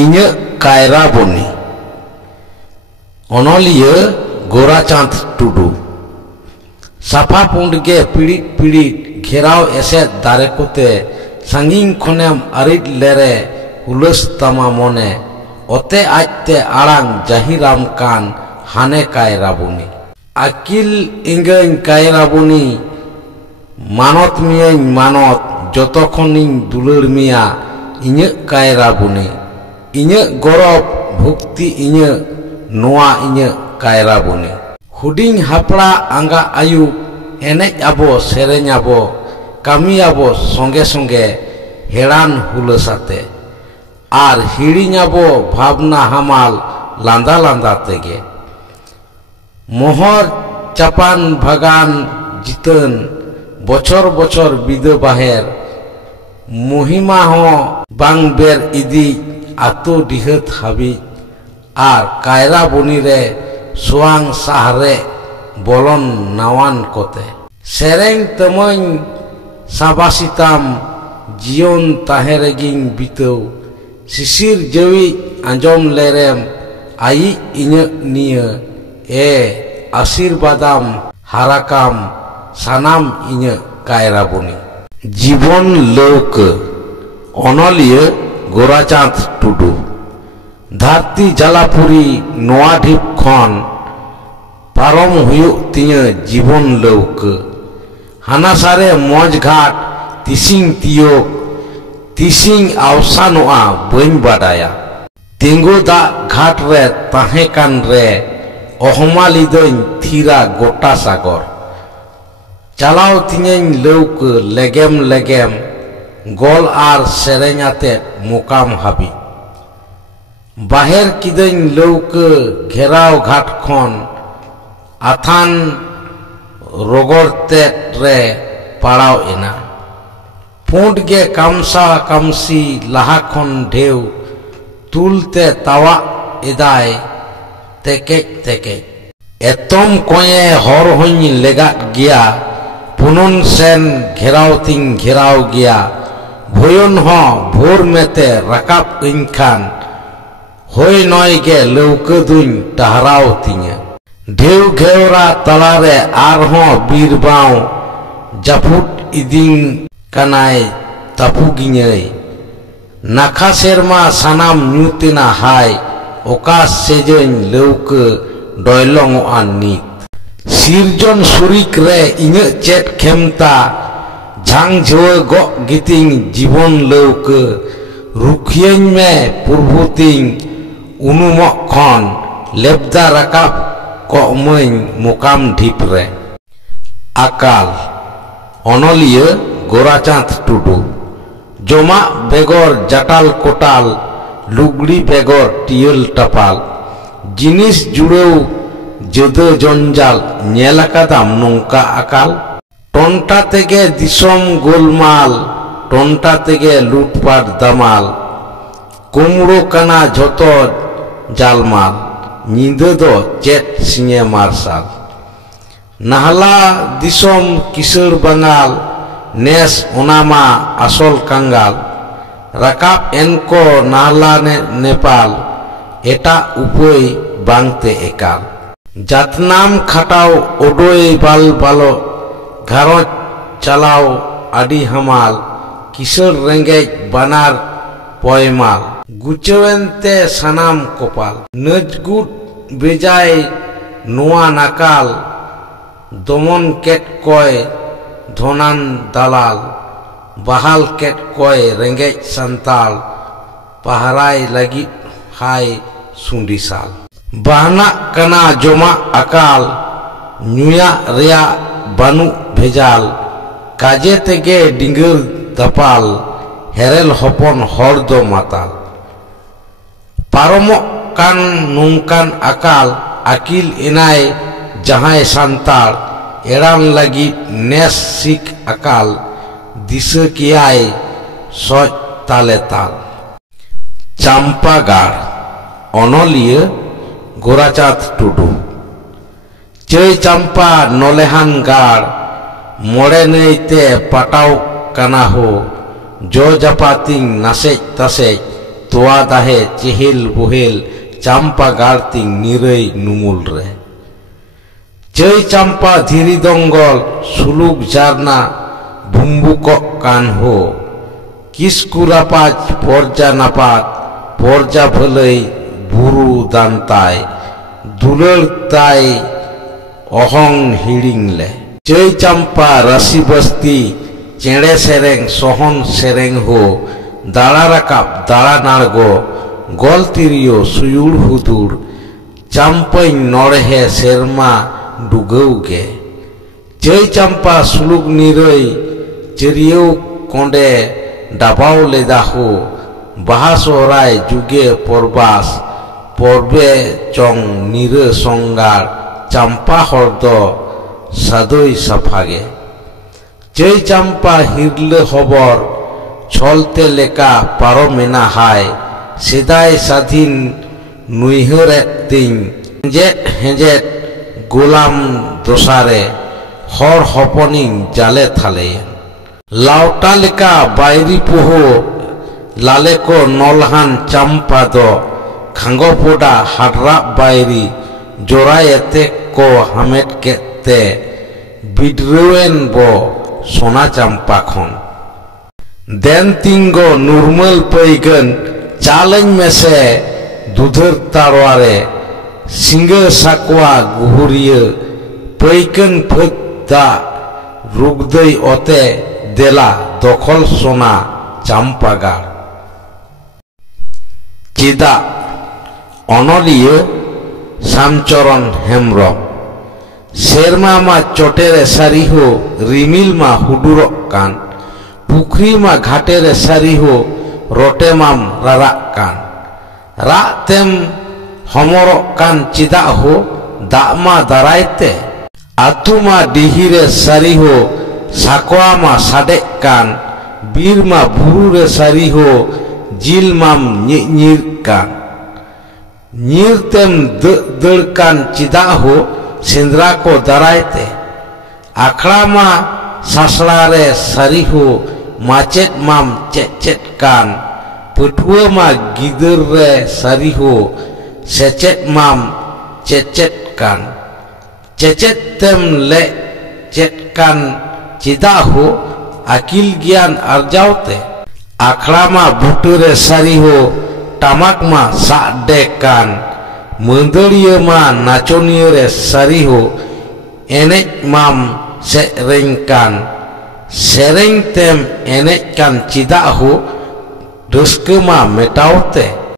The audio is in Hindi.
इन्हें कायरा बनी अनलिया गोराचांद टुडू साफा पुंड के पीड़ित पीड़ित घेराव ऐसे दारे कोते संगीन खनेम अरिट लेरे उलस तमा मोने ओते आजते आड़ांग जहिराम कान हाने कायरा बनी आकिल इंगन कायरा बनी मानत मियां मानत जतखनिं दुलर मिया इन्हें कायरा बनी इन्हें गौरव भक्ति इन्हें नोआ इन्हें कायरा बनी हुडिंग हापड़ा आंगा आयु एनेज आबो सेरेñ आबो कामी आबो संगे संगे हेड़ान हुलसाते आर हिड़िñ आबो भावना हामाल लांदा लांदा तेगे मोहर चापान भागान जितन बचर बचर बिदे बाहेर महिमा हो बांग बेर इदी आतो डिहत हाबी आर कायरा बनी रे सुआंग साहरे बोलन नावान कोते सेरेñ तमन साबासिताम जीवन ताहेरेगिंग बितौ शिशिर जवी आंजम लेरेम आई इन्य निय ए आशीर्वादाम हाराकाम सानाम इन्य कायरा बनी जीवन लौक अनलिया गोराचांद टुडू धरती जलापुरी नोआ ढिप खन पारम हुयुक तिया जीवन लौक हानासारे मौज घाट तिसिंग तियोग तिसिंग आवसानोआ बइन बाडाया तेंगो दा घाट रे ताहे कान रे अहमालिदों थीरा गोटा सागर चलाव तियां लौक लेगेम लेगेम गोल आर सेरेñ आते मुकाम हाबी बाहेर किदों लौक घेराव घाट खन आथान रोगर तेट रे पाड़ाव एना पुंड गे कामसा कामसी लाहा खन ढेव तुलते तावा एदाय तेकेज तेकेज एतम कोये हर होኝ लेगात गिया पुनन सेन घेराव तिंग घेराव गिया भयन हो भोर मेते राकाब इनखान होय नय गे लौका दुñ टहराव तिña ढेव घेवरा तलारे आरहों बीरबाव जापुट इदिंग कनाय तापुगिñay नाखा सेरमा सानाम न्यूतेना हाय ओका सेजोñ लौका डयलंगोआ नित सिरजन सुरिक रे इन्हें चेट खेमता झांग झोए गो गितिंग जीवन लौक रुखियन में पुरभुतिंग उनुमक खन लेबदा राकाब कमैñ मुकाम ढिप रे आकाल अनलिया गोराचांद टुडू जमा बेगर जाटाल कोटाल लुगड़ी बेगर टियल टपाल जिनिस जुड़ेव जदो जंजाल नेलाकादाम नोंका आकाल टोंटा तेगे दिसोम गोलमाल टोंटा तेगे लुटपाट दामाल कुमड़ो काना झोतो जालमाल निंदा दो चेट सिंगे मार्शाल नाहला दिसोम किशोर बंगाल नेस ओनामा आसल कंगाल राकाब एनको नाहला ने नेपाल एटा उपाय बांगते एकाल जातनाम खाटाव ओडोय बाल बालो घारो चलाव आदि हमाल किशोर रेंगेज बानार पयमाल गुचवेंते सानाम कोपाल नजगुट बेजाय नोआ नाकाल दमन केट कय धनान दालाल बहाल केट कय रेंगेज संताल पहराय लगी हाय सुंडिसाल बहना कना जमा अकाल नुया रिया बानु भेजाल काजे तेगे डिंगर दपाल हेरेल हपन हर दो माताल पारमो कान नुंकान अकाल अकिल इनाय जहाय सांताल एड़ान लगी नेस सिख अकाल दिशा कियाय सोच ताले ताल चांपागाड़ अनलिया गोराचांद टुडू चय चांपा नलेहान गाड़ मोड़े नईते पटाव काना हो जो जापातिंग नासेज तसेज toa dahe chehel bohel champa garting nirai numul re. Cei champa dhiri donggol suluk jarna bumbukok kan ho. Kiskurapaj porja napat porja bhalai buru dantai dulal tai ohong hiring le. Cei champa rasi basti chere sereng sohon sereng ho dala rakap dala nargo gol tirio suyur hudur champai norhe serma dugauge. Cei champa suluk nirai ceriau konde dabau ledahu bahas orai juge porbas porbe chong nire songar champa hordo sadoi safage. Cei champa hirle hobor cholte leka paro mena hai sedai sadhin nuihar ekting hejet golam dosare hor hoponing jale thale. Lauta leka bairi poho laleko nolhan champa do khangopoda hadra bairi jorayete ko hamet kete bidruen bo sona champa khon. Den tingo normal paigan challenge mese dudhar tarware singa sakwa guhuriya paigan phda rugdai ote dela dokhol sona champagar. Chida onoliya Samchoron Hemrom. Serma ma chotere sariho rimil ma hudurok kan pukri ma ghatere sariho rote mam rarak kan rak tem homorok kan cidak ho dak ma daraite atu ma dihire sariho sakwa ma sadek kan bir ma burure sariho jil mam nyir kan nyir tem deur kan cidak ho sindra ko daraite akhla ma saslare sariho macet mam cecet kan petua ma gider re sariho secet mam cecet kan cecet tem le cet kan cidahu akil gian arjaute akhla ma buture sariho tamak ma sakde kan Mendeliya ma nachoniya re sariho enek mam sereng kan sereng tem enek kan cidak ho raska ma metaute